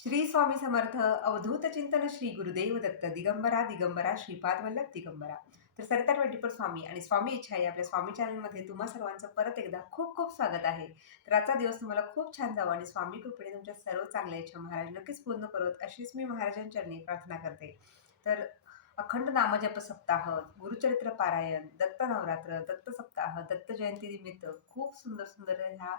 श्री स्वामी समर्थ अवधूत चिंतन श्री गुरुदेव दत्त दिगंबरा दिगंबरा श्रीपाद वल्लभ दिगंबरा. तर सरदार वड्डीपर स्वामी आणि स्वामी इच्छा या आपल्या स्वामी चॅनलमध्ये तुम्हा सर्वांचं परत एकदा खूप खूप स्वागत आहे. तर आजचा दिवस तुम्हाला खूप छान जावा आणि स्वामी कृपेने तुमच्या सर्व चांगल्या इच्छा महाराज नक्कीच पूर्ण करत अशीच मी महाराजांचरणी प्रार्थना करते. तर अखंड नामजप सप्ताह गुरुचरित्र पारायण दत्त नवरात्र दत्त सप्ताह दत्त जयंती निमित्त खूप सुंदर सुंदर ह्या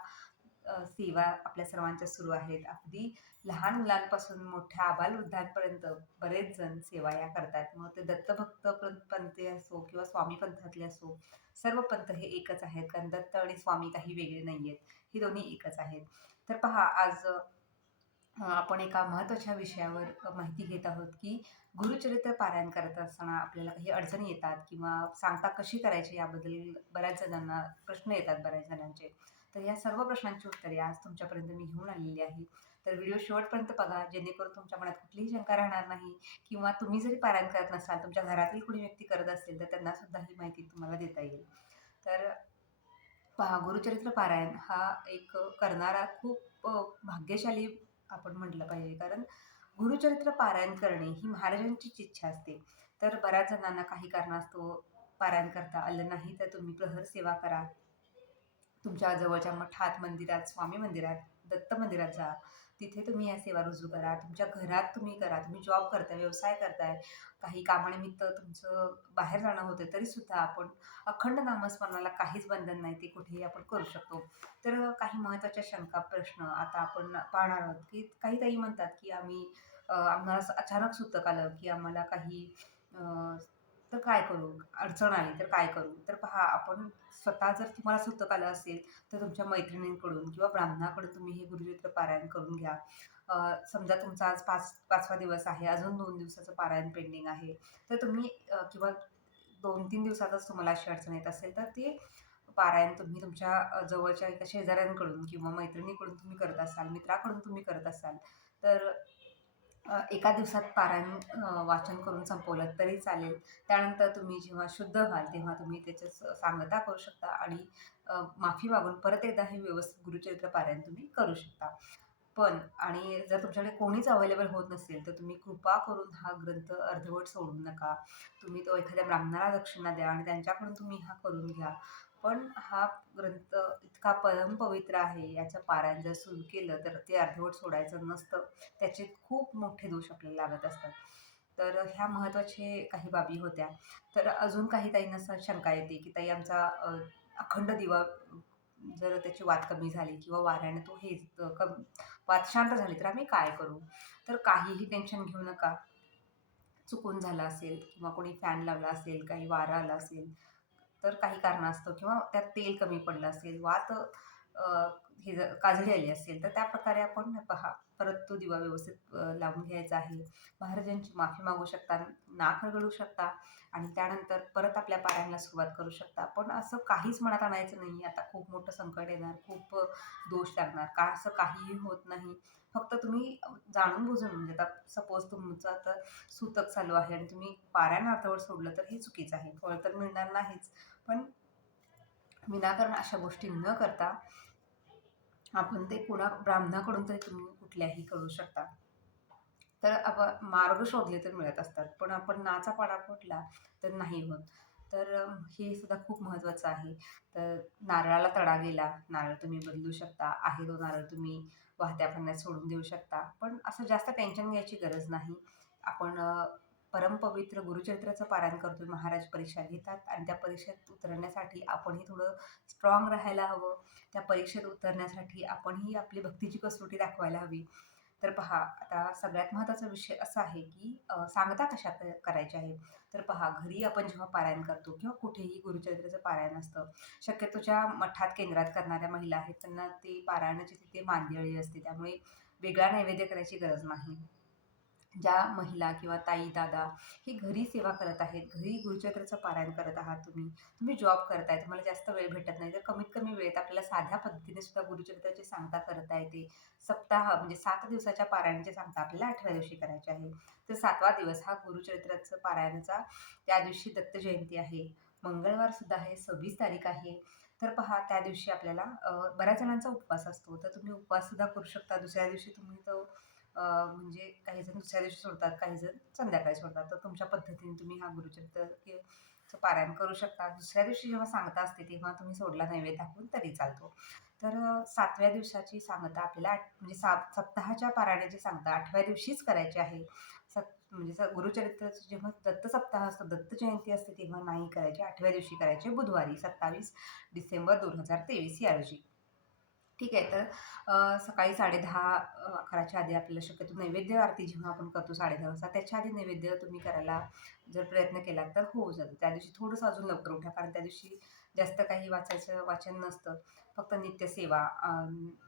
सेवा आपल्या सर्वांच्या सुरू आहेत. अगदी लहान मुलांपासून मोठ्या आबालवृद्धांपर्यंत बरेच जण सेवा या करतात. मग ते दत्तभक्त पं- पंथी असो किंवा स्वामी पंथातले असो सर्व पंथ हे एकच आहेत. कारण दत्त आणि स्वामी काही वेगळे नाही आहेत हे दोन्ही एकच आहेत. तर पहा आज आपण एका महत्त्वाच्या विषयावर माहिती घेत आहोत की गुरुचरित्र पारायण करत असताना आपल्याला काही अडचणी येतात किंवा सांगता कशी करायची याबद्दल बऱ्याच जणांना प्रश्न येतात बऱ्याच जणांचे. तर या सर्व प्रश्नांची उत्तरे आज तुमच्यापर्यंत मी घेऊन आलेली आहे. तर व्हिडिओ शेवटपर्यंत बघा जेणेकरून तुमच्या मनात कुठलीही शंका राहणार नाही किंवा तुम्ही जरी पारायण करत नसाल तुमच्या घरातील कुणी व्यक्ती करत असतील तर त्यांना सुद्धा ही माहिती तुम्हाला देता येईल. तर पहा गुरुचरित्र पारायण हा एक करणारा खूप भाग्यशाली आपण म्हटलं पाहिजे. कारण गुरुचरित्र पारायण करणे ही महाराजांचीच इच्छा असते. तर बऱ्याच जणांना काही कारणास्तव पारायण करता आलं नाही तर तुम्ही प्रहर सेवा करा. तुमच्या जवळच्या मठात मंदिरात स्वामी मंदिरात दत्त मंदिरात जा. तिथे तुम्ही या सेवा रुजू करा. तुमच्या घरात तुम्ही करा. तुम्ही जॉब करताय व्यवसाय करताय काही कामानिमित्त तुमचं बाहेर जाणं होतं तरीसुद्धा आपण अखंड नामस्मरणाला काहीच बंधन नाही ते कुठेही आपण करू शकतो. तर काही महत्त्वाच्या शंका प्रश्न आता आपण पाहणार आहोत की काही ताई म्हणतात की आम्ही आम्हाला अचानक सुतक आलं की आम्हाला काही तर काय करू? अडचण आली तर काय करू? तर पहा आपण स्वतः जर तुम्हाला सुतक आलं असेल तर तुमच्या मैत्रिणींकडून किंवा ब्राह्मणाकडून तुम्ही हे गुरुचित्र पारायण करून घ्या. समजा तुमचा आज पाच पाचवा दिवस आहे अजून दोन दिवसाचं पारायण पेंडिंग आहे तर तुम्ही किंवा दोन तीन दिवसातच तुम्हाला अशी अडचण येत असेल तर ते पारायण तुम्ही तुमच्या जवळच्या एका शेजाऱ्यांकडून किंवा मैत्रिणीकडून तुम्ही करत असाल मित्राकडून तुम्ही करत असाल तर एका दिवसात पारायण वाचन करून संपवलं तरी चालेल. त्यानंतर तुम्ही जेव्हा शुद्ध व्हाल तेव्हा तुम्ही त्याचं सांगता करू शकता आणि माफी मागून परत एकदा हे व्यवस्थित गुरुचरित्र पारायण तुम्ही करू शकता. पण आणि जर तुमच्याकडे कोणीच अवेलेबल होत नसेल तर तुम्ही कृपा करून हा ग्रंथ अर्धवट सोडू नका. तुम्ही तो एखाद्या ब्राह्मणाला दक्षिणा द्या आणि त्यांच्याकडून तुम्ही हा करून घ्या. पण हा ग्रंथ इतका परमपवित्र आहे याचं पारायण जर सुरू केलं तर ते अर्धवट सोडायचं नसतं. त्याचे खूप मोठे दोष आपल्याला लागत असतात. तर ह्या महत्त्वाचे काही बाबी होत्या. तर अजून काही ताईंना शंका येते की ताई आमचा अखंड दिवा जर त्याची वात कमी झाली किंवा वाऱ्याने तो हे अ, कम वात शांत झाली तर आम्ही काय करू? तर काहीही टेन्शन घेऊ नका. चुकून झालं असेल किंवा कोणी फॅन लावला असेल काही वारा आला असेल तर काही कारणास्तव किंवा त्यात तेल कमी पडलं असेल वात हे जर काजळी आली असेल तर त्या प्रकारे आपण पहा. परत तो दिवा व्यवस्थित लावून घ्यायचा आहे. महाराजांची माफी मागू शकता नाक रगडू शकता आणि त्यानंतर परत आपल्या पारायणाला सुरुवात करू शकता. पण असं काहीच मनात आणायचं नाही. आता खूप मोठं संकट येणार खूप दोष लागणार. का असं काहीही होत नाही. फक्त तुम्ही जाणून बुजून म्हणजे आता सपोज तुमचं आता सुतक चालू आहे आणि तुम्ही पारायण नातावर सोडलं तर हे चुकीचं आहे. फळ तर मिळणार नाहीच. पण विनाकारण अशा गोष्टी न करता आपण ते कुणा ब्राह्मणाकडून तरी तुम्ही कुठल्याही करू शकता. तर आपण मार्ग शोधले तर मिळत असतात. पण आपण नाचा पाडा फुटला तर नाही होत. तर हे सुद्धा खूप महत्त्वाचं आहे. तर नारळाला तडा गेला नारळ तुम्ही बदलू शकता. आहे तो नारळ तुम्ही वाहत्या पाण्यात सोडून देऊ शकता. पण असं जास्त टेन्शन घ्यायची गरज नाही. आपण परमपवित्र गुरुचरित्राचं पारायण करतो महाराज परीक्षा घेतात आणि त्या परीक्षेत उतरण्यासाठी आपणही थोडं स्ट्रॉंग राहायला हवं. त्या परीक्षेत उतरण्यासाठी आपणही आपली भक्तीची कसोटी दाखवायला हवी. तर पहा आता सगळ्यात महत्त्वाचा विषय असा आहे की सांगता कशा क- करायच्या आहे? तर पहा घरी आपण जेव्हा पारायण करतो किंवा कुठेही गुरुचरित्राचं पारायण असतं शक्यतो ज्या मठात केंद्रात करणाऱ्या महिला आहेत त्यांना ते पारायणाची तिथे मांदियाळी असते त्यामुळे वेगळा नैवेद्य करायची गरज नाही. ज्या महिला किंवा ताई दादा हे घरी सेवा करत आहेत घरी गुरुचरित्राचं पारायण करत आहात तुम्ही तुम्ही जॉब करताय तुम्हाला जास्त वेळ भेटत नाही तर कमीत कमी वेळेत आपल्याला साध्या पद्धतीने सुद्धा गुरुचरित्राची सांगता करता येते. सप्ताह म्हणजे सात दिवसाच्या पारायणाची सांगता आपल्याला आठव्या दिवशी करायची आहे. तर सातवा दिवस हा गुरुचरित्राचं पारायणाचा त्या दिवशी दत्त जयंती आहे. मंगळवार सुद्धा आहे सव्वीस तारीख आहे. तर पहा त्या दिवशी आपल्याला बऱ्याच जणांचा उपवास असतो. तर तुम्ही उपवास सुद्धा करू शकता. दुसऱ्या दिवशी तुम्ही तो म्हणजे काही जण दुसऱ्या दिवशी सोडतात काही जण संध्याकाळी सोडतात. तर तुमच्या पद्धतीने तुम्ही हा गुरुचरित्र पारायण करू शकता. दुसऱ्या दिवशी जेव्हा सांगता असते तेव्हा तुम्ही सोडला नैवेद्य दाखवून तरी चालतो. तर सातव्या दिवसाची सांगता आपल्याला आठ म्हणजे सात सप्ताहाच्या पारायणाची सांगता आठव्या दिवशीच करायची आहे. सप म्हणजे गुरुचरित्र गुरुचरित्राचं जेव्हा दत्त सप्ताह असतो दत्त जयंती असते तेव्हा नाही करायची. आठव्या दिवशी करायची बुधवारी सत्तावीस डिसेंबर दोन हजार तेवीस या रोजी. ठीक आहे तर सकाळी साडेदहा अकराच्या आधी आपल्याला शक्यतो नैवेद्य आरती जेव्हा आपण करतो साडेदहा वाजता त्याच्या आधी नैवेद्य तुम्ही करायला जर प्रयत्न केला तर होऊ जातं त्या दिवशी थोडंसं अजून लवकर उठा कारण त्या दिवशी जास्त काही वाचायचं वाचन नसतं फक्त नित्यसेवा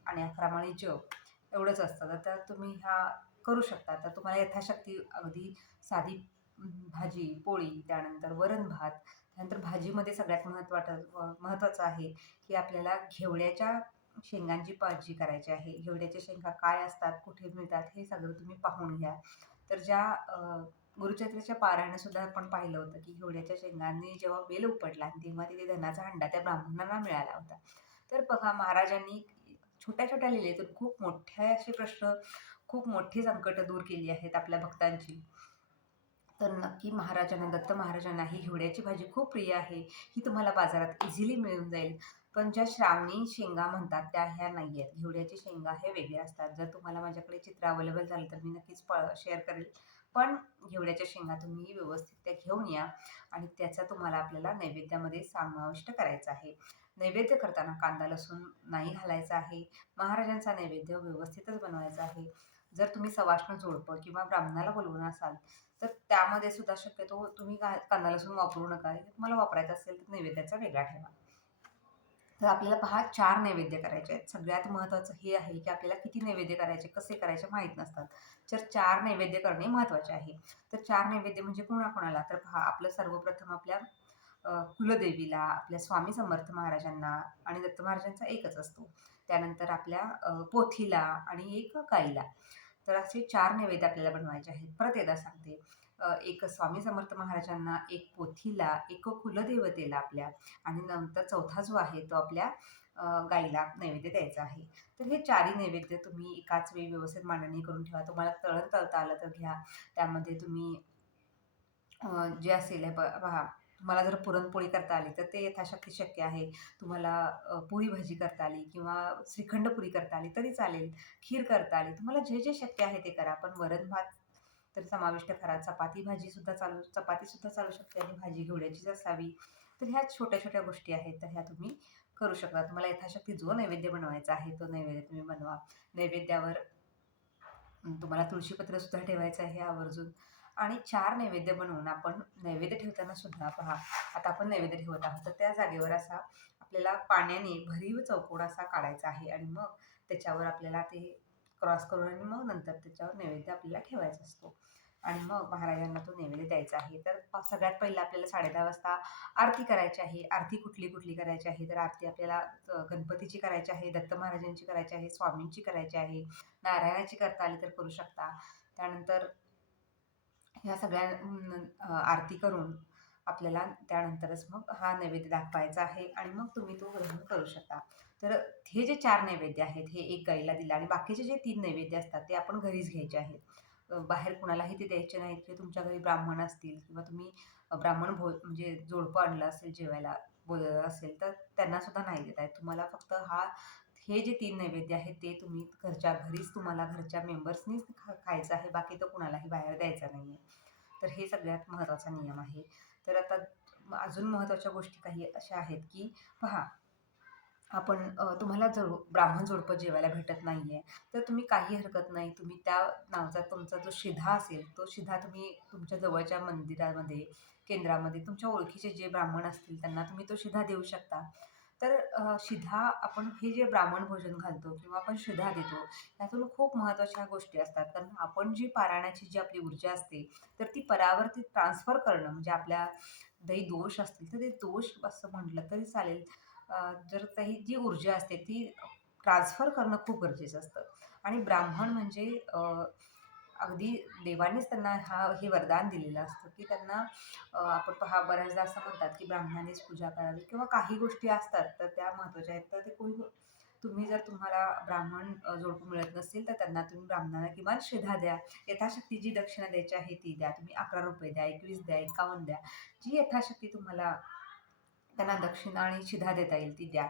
आणि अकरामाळी जप एवढंच असतं. तर तुम्ही ह्या करू शकता. तर तुम्हाला यथाशक्ती अगदी साधी भाजी पोळी त्यानंतर वरण भात त्यानंतर भाजीमध्ये सगळ्यात महत्वाचं महत्त्वाचं आहे की आपल्याला घेवड्याच्या शेंगांची भाजी करायची आहे घेवड्याच्या शेंगा काय असतात कुठे मिळतात हे सगळं तुम्ही पाहून घ्या. तर ज्या गुरुचत्रेच्या गुरुचरित्राच्या सुद्धा आपण पाहिलं होतं की घेवड्याच्या शेंगांनी जेव्हा बेल उपटला आणि तेव्हा तिथे धनाचा हंडा त्या ब्राह्मणांना मिळाला होता. तर बघा महाराजांनी छोट्या छोट्या लिलेतून खूप मोठे असे प्रश्न खूप मोठी संकट दूर केली आहेत आपल्या भक्तांची. तर नक्की महाराजांना दत्त महाराजांना ही हिवड्याची भाजी खूप प्रिय आहे. ही तुम्हाला बाजारात इझिली मिळून जाईल. पण ज्या श्रावणी शेंगा म्हणतात त्या ह्या नाही आहेत हिवड्याची शेंगा हे वेगळे असतात. जर तुम्हाला माझ्याकडे चित्र अवेलेबल झालं तर मी नक्कीच प शेअर करेल. पण घेवड्याच्या शेंगा तुम्ही व्यवस्थित त्या घेऊन या आणि त्याचा तुम्हाला आपल्याला नैवेद्यामध्ये समाविष्ट करायचा आहे. नैवेद्य करताना कांदा लसूण नाही घालायचा आहे. महाराजांचा नैवेद्य व्यवस्थितच बनवायचा आहे. जर तुम्ही सवाष्ण जोडपं किंवा ब्राह्मणाला बोलवून असाल तर त्यामध्ये सुद्धा शक्यतो तुम्ही का कांदा लसूण वापरू नका. तुम्हाला वापरायचं असेल तर नैवेद्याचा वेगळा ठेवा. तर आपल्याला पहा चार नैवेद्य करायचे आहेत. सगळ्यात महत्त्वाचं हे आहे की आपल्याला किती नैवेद्य करायचे कसे करायचे माहीत नसतात. तर चार नैवेद्य करणे महत्त्वाचे आहे. तर चार नैवेद्य म्हणजे कोणाकोणाला? तर पहा आपलं सर्वप्रथम आपल्या कुलदेवीला आपल्या स्वामी समर्थ महाराजांना आणि दत्त महाराजांचा एकच असतो. त्यानंतर आपल्या पोथीला आणि एक गाईला. तर असे चार नैवेद्य आपल्याला बनवायचे आहेत. परत एकदा सांगते. एक स्वामी समर्थ महाराजांना एक पोथीला एक कुलदेवतेला आपल्या आणि नंतर चौथा जो आहे तो आपल्या गाईला नैवेद्य द्यायचा आहे. तर हे चारही नैवेद्य तुम्ही एकाच वेळी व्यवस्थित मांडणी करून ठेवा. तुम्हाला तळण तळता आलं तर घ्या. त्यामध्ये तुम्ही जे असेल हे पहा. तुम्हाला जर पुरणपोळी करता आली तर ते यथाशक्ती शक्य आहे. तुम्हाला अ, पोळी भाजी करता आली किंवा श्रीखंड पुरी करता आली तरी चालेल खीर करता आली. तुम्हाला जे जे शक्य आहे ते करा. पण वरण भात तर समाविष्ट करा. चपाती भाजीसुद्धा चालू चपातीसुद्धा चालू शकते आणि भाजी घेवड्याचीच असावी. तर ह्या छोट्या छोट्या गोष्टी आहेत तर ह्या तुम्ही करू शकता. तुम्हाला यथाशक्ती जो नैवेद्य बनवायचा आहे तो नैवेद्य तुम्ही बनवा. नैवेद्यावर तुम्हाला तुळशीपत्रसुद्धा ठेवायचं आहे आवर्जून. आणि चार नैवेद्य बनवून आपण नैवेद्य ठेवताना सुद्धा पहा. आता आपण नैवेद्य ठेवत आहोत. तर त्या जागेवर असा आपल्याला पाण्याने भरीव चौकोड असा काढायचा आहे आणि मग त्याच्यावर आपल्याला ते क्रॉस करून आणि मग नंतर त्याच्यावर नैवेद्य आपल्याला ठेवायचा असतो. आणि मग महाराजांना तो नैवेद्य द्यायचा आहे. तर सगळ्यात पहिलं आपल्याला साडेदहा वाजता आरती करायची आहे. आरती कुठली कुठली करायची आहे? तर आरती आपल्याला गणपतीची करायची आहे दत्त महाराजांची करायची आहे स्वामींची करायची आहे. नारायणाची करता आली तर करू शकता. त्यानंतर ह्या सगळ्या आरती करून आपल्याला त्यानंतरच मग हा नैवेद्य दाखवायचा आहे आणि मग तुम्ही तो ग्रहण करू शकता. तर हे जे चार नैवेद्य आहेत हे एक गाईला दिलं आणि बाकीचे जे तीन नैवेद्य असतात ते आपण घरीच घ्यायचे आहेत. बाहेर कुणालाही ते द्यायचे नाहीत किंवा तुमच्या घरी ब्राह्मण असतील किंवा तुम्ही ब्राह्मण भो म्हणजे जोडपं आणलं असेल जेवायला बोल असेल तर त्यांना सुद्धा नाही देत आहेत तुम्हाला फक्त हा हे जे तीन नैवेद्य आहेत ते तुम्ही घरच्या घरीच तुम्हाला घरच्या मेंबर्सनीच खा खायचं आहे बाकी तर कुणालाही बाहेर द्यायचं नाही आहे तर हे सगळ्यात महत्त्वाचा नियम आहे. तर आता अजून महत्त्वाच्या गोष्टी काही अशा आहेत की पहा आपण तुम्हाला जर ब्राह्मण जोडपं जेवायला भेटत नाही आहे तर तुम्ही काही हरकत नाही. तुम्ही त्या नावाचा तुमचा जो शिधा असेल तो शिधा तुम्ही तुमच्या जवळच्या मंदिरामध्ये केंद्रामध्ये तुमच्या ओळखीचे जे ब्राह्मण असतील त्यांना तुम्ही तो शिधा देऊ शकता. तर शिधा आपण हे जे ब्राह्मण भोजन घालतो किंवा आपण शिधा देतो त्यातून खूप महत्त्वाच्या गोष्टी असतात. कारण आपण जी पारायणाची जी आपली ऊर्जा असते तर ती परावर्तित ट्रान्सफर करणं म्हणजे आपल्या काही दोष असतील तर ते दोष असं म्हटलं तरी चालेल. जर काही जी ऊर्जा असते ती ट्रान्सफर करणं खूप गरजेचं असतं. आणि ब्राह्मण म्हणजे अगदी देवानेच त्यांना हा हे वरदान दिलेलं असतं की त्यांना आपण पहा बऱ्याचदा असं म्हणतात की ब्राह्मणानेच पूजा करावी किंवा काही गोष्टी असतात तर त्या महत्त्वाच्या आहेत. तर ते कोण तुम्ही जर तुम्हाला ब्राह्मण जोडपं मिळत नसेल तर त्यांना तुम्ही ब्राह्मणाला किमान शिधा द्या. यथाशक्ती जी दक्षिणा द्यायची आहे ती द्या. तुम्ही अकरा रुपये द्या एकवीस द्या एकावन्न द्या. जी यथाशक्ती तुम्हाला त्यांना दक्षिणा आणि शिधा देता येईल ती द्या.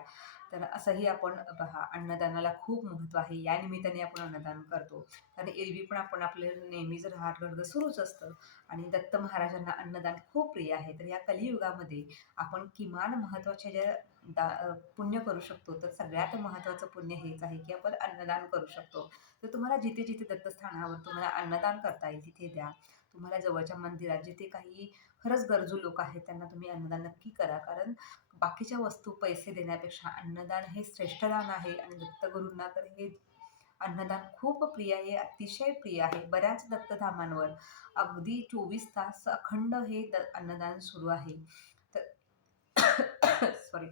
तर असंही आपण पहा अन्नदानाला खूप महत्त्व आहे. या निमित्ताने आपण अन्नदान करतो. कारण एरवी पण आपण आपले नेहमीच राहत सुरूच असतं आणि दत्त महाराजांना अन्नदान खूप प्रिय आहे तर या कलियुगामध्ये आपण किमान महत्त्वाच्या ज्या दा पुण्य करू शकतो तर सगळ्यात महत्त्वाचं पुण्य हेच आहे की आपण अन्नदान करू शकतो. तर तुम्हाला जिथे जिथे दत्तस्थानावर तुम्हाला अन्नदान करता येईल तिथे द्या. तुम्हाला जवळच्या मंदिरात जिथे काही खरंच गरजू लोक आहेत त्यांना तुम्ही अन्नदान नक्की करा. कारण बाकीच्या वस्तू पैसे देण्यापेक्षा अन्नदान हे श्रेष्ठ दान आहे आणि दत्तगुरूंना तर हे अन्नदान खूप प्रिय आहे अतिशय प्रिय आहे. बऱ्याच दत्तधामांवर अगदी चोवीस तास अखंड हे द अन्नदान सुरू आहे. तर सॉरी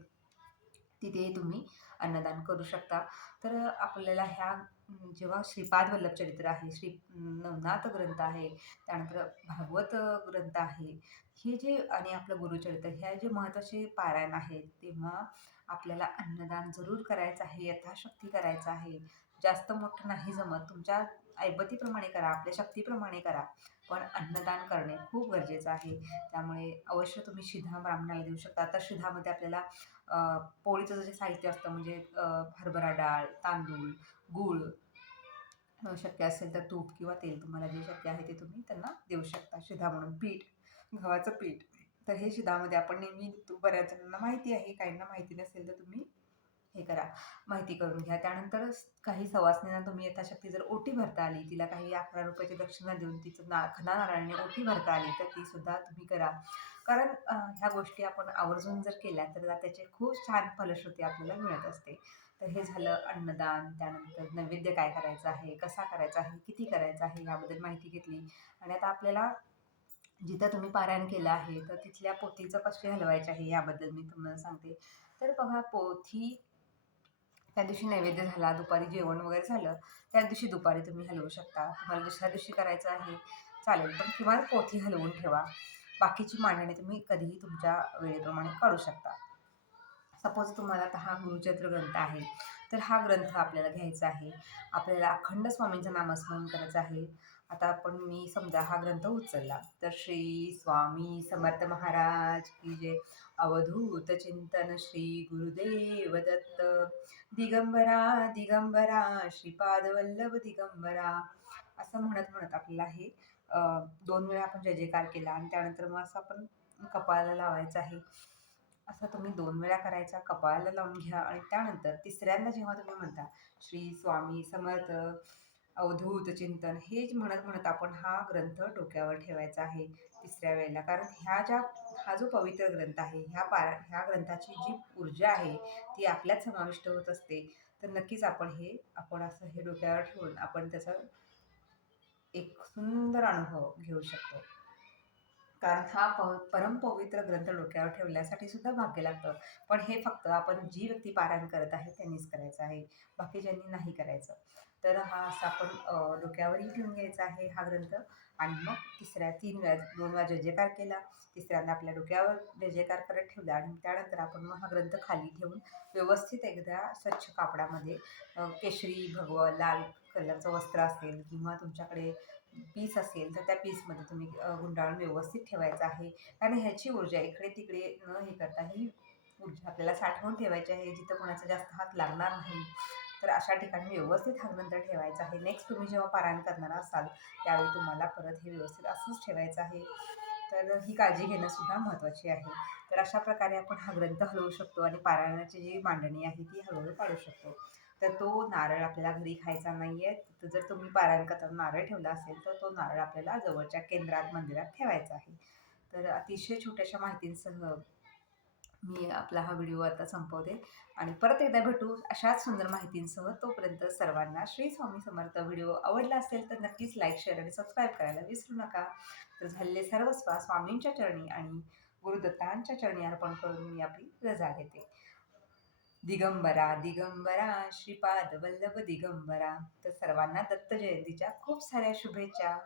तिथे तुम्ही अन्नदान करू शकता. तर आपल्याला ह्या जेव्हा श्रीपाद वल्लभ चरित्र आहे श्री नवनाथ ग्रंथ आहे त्यानंतर भागवत ग्रंथ आहे हे जे आणि आपलं गुरुचरित्र ह्या जे महत्त्वाचे पारायण आहेत तेव्हा आपल्याला अन्नदान जरूर करायचं आहे यथाशक्ती करायचं आहे. जास्त मोठं नाही जमत तुमच्या ऐपतीप्रमाणे करा आपल्या शक्तीप्रमाणे करा पण अन्नदान करणे खूप गरजेचं आहे. त्यामुळे अवश्य तुम्ही शिधा ब्राह्मणाला देऊ शकता. तर शिधामध्ये आपल्याला पोळीचं जे साहित्य असतं म्हणजे हरभरा डाळ तांदूळ गूळ शक्य असेल तर तूप किंवा तेल तुम्हाला जे शक्य आहे ते तुम्ही त्यांना देऊ शकता. शिधा म्हणून पीठ गव्हाचं पीठ. तर हे शिधामध्ये आपण नेहमी बऱ्याच जणांना माहिती आहे काहींना माहिती नसेल तर तुम्ही हे करा. माहिती करून घ्या. त्यानंतर काही सवासनींना तुम्ही यथाशक्ती जर ओटी भरता आली तिला काही अकरा रुपयाची दक्षिणा देऊन तिचं ना खना नारळाने ओटी भरता आली तर ती सुद्धा तुम्ही करा. कारण ह्या गोष्टी आपण आवर्जून जर केल्या तर त्याचे खूप छान फलश्रुती आपल्याला मिळत असते. तर हे झालं अन्नदान त्यानंतर नैवेद्य काय करायचं आहे कसा करायचा आहे किती करायचा आहे याबद्दल माहिती घेतली. आणि आता आपल्याला जिथं तुम्ही पारायण केलं आहे तर तिथल्या पोथीचं कसे हलवायचे आहे याबद्दल मी तुम्हाला सांगते. तर बघा पोथी त्या दिवशी नैवेद्य झाला दुपारी जेवण वगैरे झालं त्या दिवशी दुपारी तुम्ही हलवू शकता. तुम्हाला दुसऱ्या दिवशी करायचं आहे चालेल. पण किमान पोथी हलवून ठेवा. बाकीची मांडणी तुम्ही कधीही तुमच्या वेळेप्रमाणे काढू शकता. सपोज तुम्हाला आता हा गुरुचरित्र ग्रंथ आहे तर हा ग्रंथ आपल्याला घ्यायचा आहे. आपल्याला अखंड स्वामींचं नामस्मरण करायचं आहे. आता आपण मी समजा हा ग्रंथ उचलला तर श्री स्वामी समर्थ महाराज की जे अवधूत चिंतन श्री गुरुदेव दत्त दिगंबरा दिगंबरा श्रीपाद वल्लभ दिगंबरा असं म्हणत म्हणत आपल्याला हे दोन वेळा आपण जय जयकार केला आणि त्यानंतर मग असं आपण कपाळाला लावायचं आहे. असं तुम्ही दोन वेळा करायचा कपाळाला लावून घ्या आणि त्यानंतर तिसऱ्यांदा जेव्हा तुम्ही म्हणता श्री स्वामी समर्थ अवधूत चिंतन हे म्हणत म्हणत आपण हा ग्रंथ डोक्यावर ठेवायचा आहे तिसऱ्या वेळेला. कारण ह्या ज्या हा जो पवित्र ग्रंथ आहे ह्या पार ह्या ग्रंथाची जी ऊर्जा आहे ती आपल्यात समाविष्ट होत असते. तर नक्कीच आपण हे आपण असं हे डोक्यावर ठेवून आपण त्याचं एक सुंदर अनुभव घेऊ शकतो. कारण हा प परमपवित्र ग्रंथ डोक्यावर ठेवण्यासाठी सुद्धा भाग्य लागतं. पण हे फक्त आपण जी व्यक्ती पारायण करत आहे त्यांनीच करायचं आहे. बाकीच्यांनी नाही करायचं. तर हा असा आपण डोक्यावरही ठेवून घ्यायचा आहे हा ग्रंथ. आणि मग तिसऱ्या तीन वेळा दोन वेळा जय जयकार केला. तिसऱ्यांदा आपल्या डोक्यावर जय जयकार करत ठेवला. आणि त्यानंतर आपण मग हा ग्रंथ खाली ठेवून व्यवस्थित एकदा स्वच्छ कापडामध्ये केशरी भगव लाल कलरचं वस्त्र असेल किंवा तुमच्याकडे पीस असेल तर त्या पीसमध्ये तुम्ही गुंडाळून व्यवस्थित ठेवायचं आहे. कारण ह्याची ऊर्जा इकडे तिकडे न हे करता ही ऊर्जा आपल्याला साठवून ठेवायची आहे. जिथं कोणाचा जास्त हात लागणार नाही तर अशा ठिकाणी व्यवस्थित हा ग्रंथ ठेवायचा आहे. नेक्स्ट तुम्ही जेव्हा पारायण करणार असाल त्यावेळी तुम्हाला परत हे व्यवस्थित असंच ठेवायचं आहे. तर ही काळजी घेणं सुद्धा महत्त्वाची आहे. तर अशा प्रकारे आपण हा ग्रंथ हलवू शकतो आणि पारायणाची जी मांडणी आहे ती हळूहळू काढू शकतो. तर तो नारळ आपल्याला घरी खायचा नाही आहे तर जर तुम्ही पारायण नारळ ठेवला असेल तर तो नारळ आपल्याला जवळच्या केंद्रात मंदिरात ठेवायचा आहे. तर अतिशय छोट्याशा माहितींसह मी आपला हा व्हिडिओ आता संपवते. आणि परत एकदा भेटू अशाच सुंदर माहितींसह तोपर्यंत सर्वांना श्री स्वामी समर्थ व्हिडिओ आवडला असेल तर नक्कीच लाईक शेअर आणि सबस्क्राईब करायला विसरू नका. तर झालेले सर्व स्वा स्वामींच्या चरणी आणि गुरुदत्तांच्या चरणी अर्पण करून मी आपली रजा घेते. दिगंबरा दिगंबरा श्रीपाद वल्लभ दिगंबरा. तर सर्वांना दत्त जयंतीच्या खूप साऱ्या शुभेच्छा.